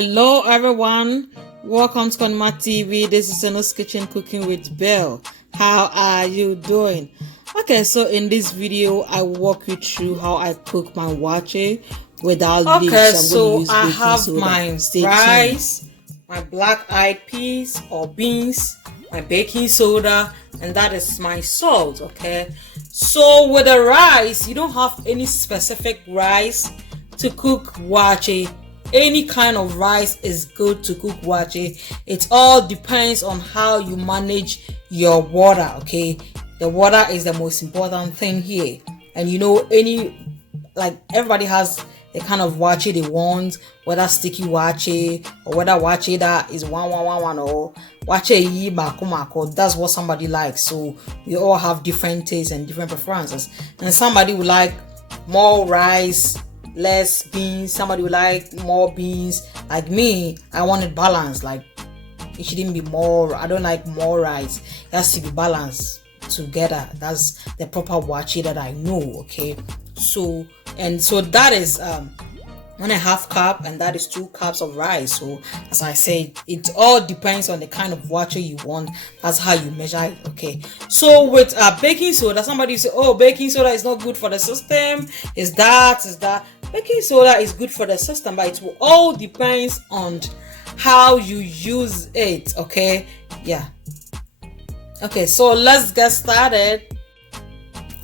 Hello everyone, welcome to CONNIEMARTS TV. This is Eno's Kitchen Cooking with Belle. How are you doing? Okay, so in this video I will walk you through how I cook my waakye without leaves. Okay, so I have my rice, my black eyed peas or beans, my baking soda, and that is my salt. Okay, so with the rice, you don't have any specific rice to cook waakye. Any kind of rice is good to cook waakye. It all depends on how you manage your water. Okay, the water is the most important thing here. And you know, everybody has the kind of waakye they want, whether sticky waakye or whether waakye that is one or waakye yi mako. That's what somebody likes. So we all have different tastes and different preferences. And somebody would like more rice, less beans. Somebody would like more beans. Like me, I want it balanced. Like it shouldn't be more. I don't like more rice. It has to be balanced together. That's the proper waakye that I know. Okay, so that is 1.5 cup, and that is 2 cups of rice. So as I said, it all depends on the kind of waakye you want. That's how you measure it. Okay, so with baking soda, somebody say, oh, baking soda is not good for the system. Is that baking soda is good for the system, but it will all depends on how you use it. Okay, yeah. Okay, so let's get started.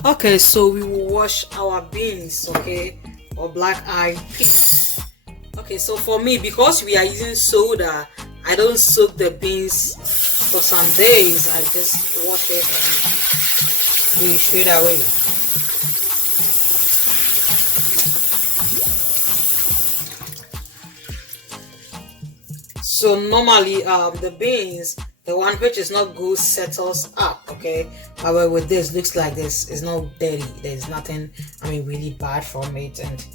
Okay, so we will wash our beans, okay, or black-eyed peas. Okay, so for me, because we are using soda, I don't soak the beans for some days. I just wash it and do it straight away. So normally, the beans, the one which is not good, settles up, okay. However, with this, looks like this is not dirty. There's nothing, really bad from it, and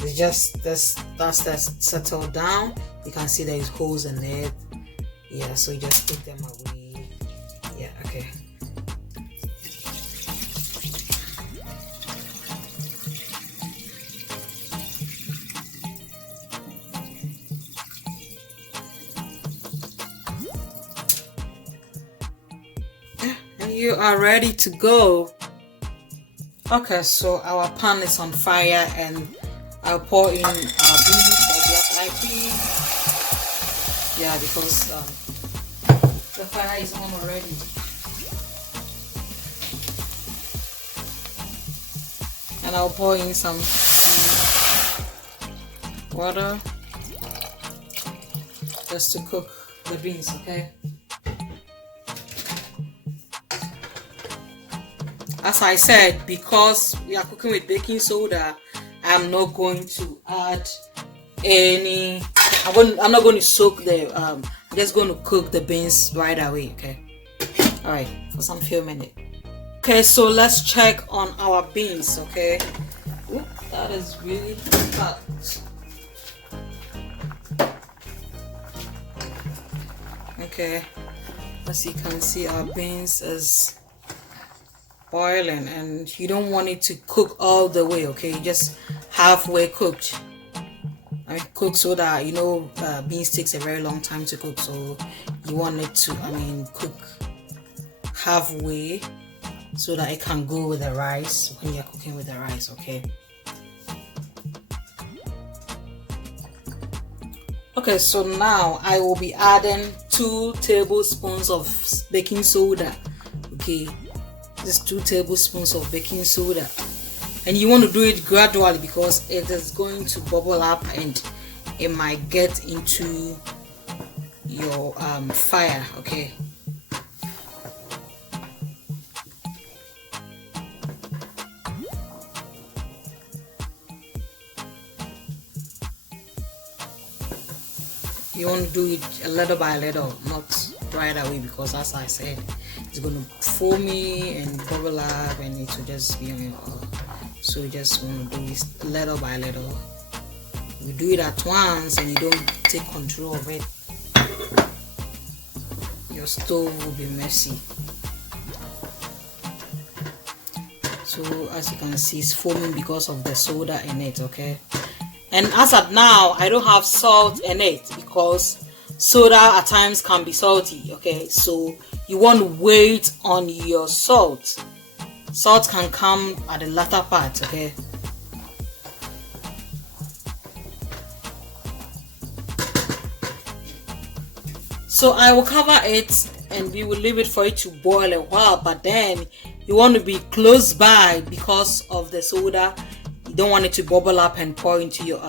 it's just this that's settled down. You can see there is holes in it. Yeah, so you just put them away. Yeah, okay. You are ready to go. Okay, so our pan is on fire and I'll pour in our beans or black-eyed peas. Yeah, because the fire is on already. And I'll pour in some water just to cook the beans, okay? As I said, because we are cooking with baking soda, I'm not going to add any. I'm not going to soak the. I'm just going to cook the beans right away. Okay. All right, for some few minutes. Okay, so let's check on our beans. Okay. Ooh, that is really hot. Okay, as you can see, our beans is boiling, and you don't want it to cook all the way. Okay, just halfway cooked. Cook so that beans takes a very long time to cook, so you want it to cook halfway so that it can go with the rice when you're cooking with the rice. Okay, so now I will be adding 2 tablespoons of baking soda. Okay, just 2 tablespoons of baking soda, and you want to do it gradually because it is going to bubble up and it might get into your fire. Okay, you want to do it a little by little, not right away, because as I said, it's going to foamy and bubble up and it will just be on your oil. So you just want to do it little by little. You do it at once and you don't take control of it, your stove will be messy. So as you can see, it's foaming because of the soda in it. Okay, And as at now, I don't have salt in it because soda at times can be salty. Okay, so you want to wait on your salt. Salt can come at the latter part. Okay. So I will cover it and we will leave it for it to boil a while, but then you want to be close by because of the soda. You don't want it to bubble up and pour into your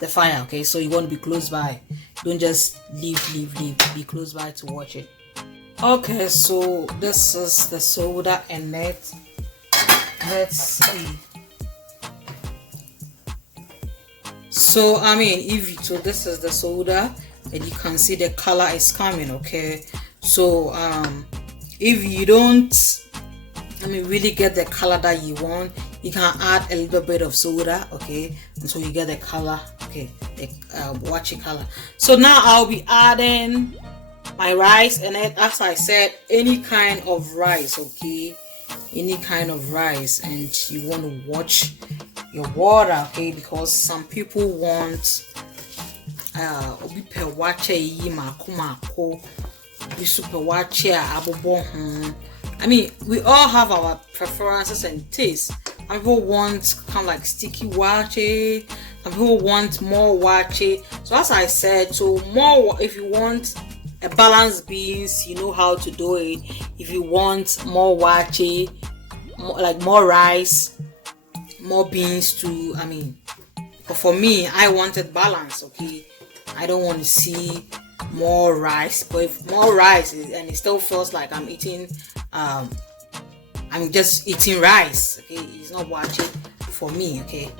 the fire. Okay, so you want to be close by. Don't just leave. Be close by to watch it. Okay, so this is the soda and it. Let's see. So I mean, this is the soda. And you can see the color is coming. Okay, so if you don't really get the color that you want, you can add a little bit of soda. Okay, until you get the color. Okay, the waakye color. So now I'll be adding my rice, and as I said, any kind of rice. Okay, any kind of rice, and you want to watch your water. Okay, because some people want obi pe waakye yi mako obi super waakye abobo ho. I mean, we all have our preferences and tastes. Some people want kind of like sticky waakye, some people want more waakye. So as I said, so more, if you want a balanced beans, you know how to do it. If you want more waakye, more rice, more beans too. I mean, but for me, I wanted balance. Okay, I don't want to see more rice, but if more rice and it still feels like I'm eating, I'm just eating rice. Okay, it's not waakye for me. Okay.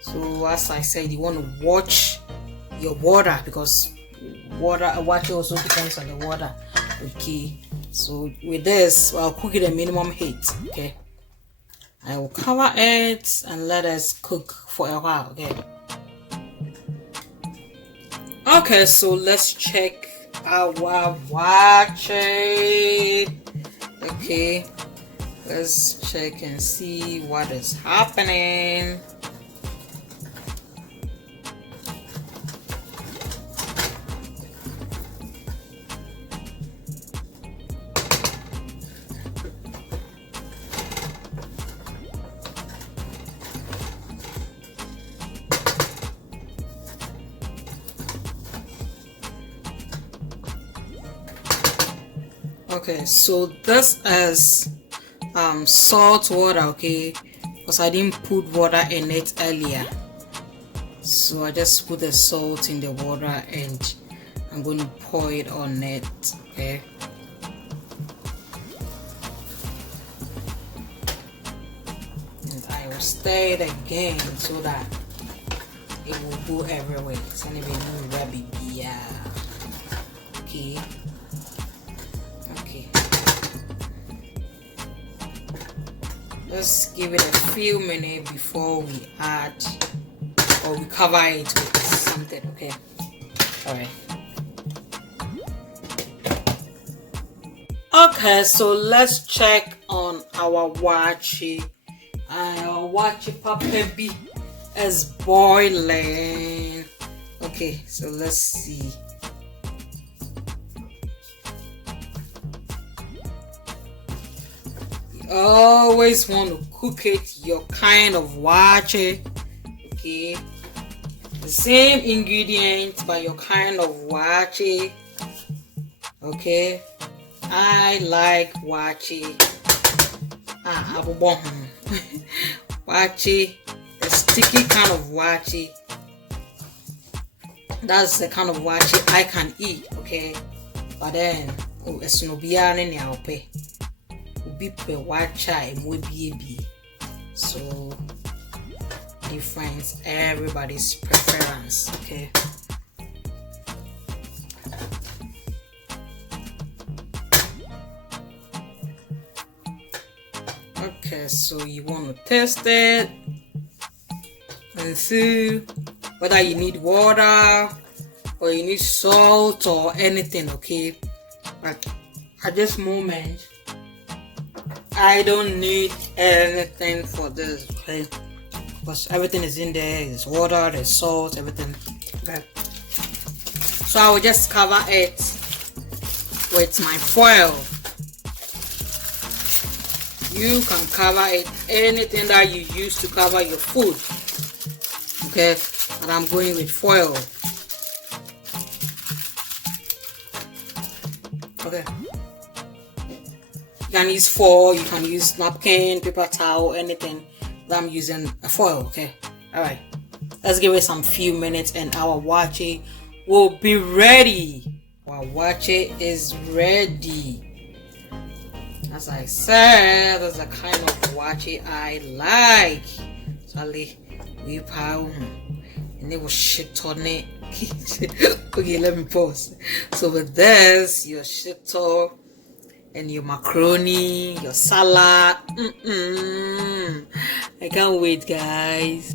So as I said, you want to watch your water because waakye also depends on the water. Okay, so with this, I'll cook it at minimum heat. Okay, I will cover it and let us cook for a while. Okay, so let's check our waakye. Okay, let's check and see what is happening. Okay, so this is salt water. Okay, because I didn't put water in it earlier, so I just put the salt in the water and I'm going to pour it on it. Okay, and I will stir it again so that it will go everywhere. It's not even rabbit. Yeah. Okay. Just give it a few minutes before we add or we cover it with something. Okay, all right. Okay, so let's check on our waakye. Our waakye papabi is boiling. Okay, so let's see. Always want to cook it your kind of waakye. Okay, the same ingredients but your kind of waakye. Okay, I like waakye. Waakye, the sticky kind of waakye. That's the kind of waakye I can eat. Okay, but then it's no biya ne ope. So different, everybody's preference. Okay, so you want to test it and see whether you need water or you need salt or anything. Okay, but at this moment I don't need anything for this, okay? Because everything is in there. There's water, there's salt, everything. Okay. So I will just cover it with my foil. You can cover it anything that you use to cover your food. Okay, and I'm going with foil. Okay. You can use foil, you can use napkin, paper towel, anything. But I'm using a foil. Okay. All right. Let's give it some few minutes, and our waakye will be ready. Our waakye is ready. As I said, that's the kind of waakye I like. Charlie, we pound, and it was shit on it. Okay, let me pause. So with this, your shito and your macaroni, your salad. I can't wait, guys.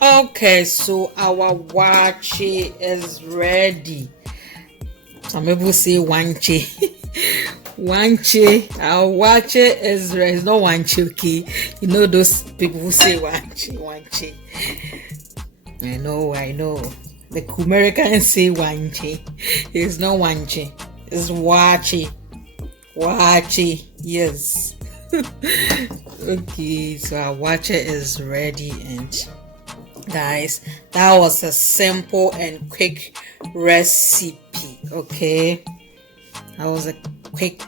Okay, so our waakye is ready. Some people say wanche. Wanche, our waakye is ready. It's not wanche, okay? You know those people who say wanche. I know. The Americans say wanche. It's not wanche. It's waakye. Waakye, yes. Okay, so our waakye is ready, and guys, that was a simple and quick recipe. Okay, that was a quick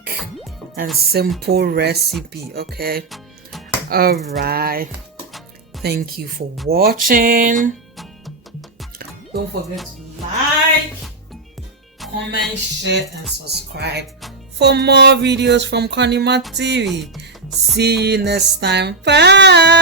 and simple recipe. Okay, all right, thank you for watching. Don't forget to like, comment, share, and subscribe for more videos from CONNIEMARTS TV. See you next time. Bye.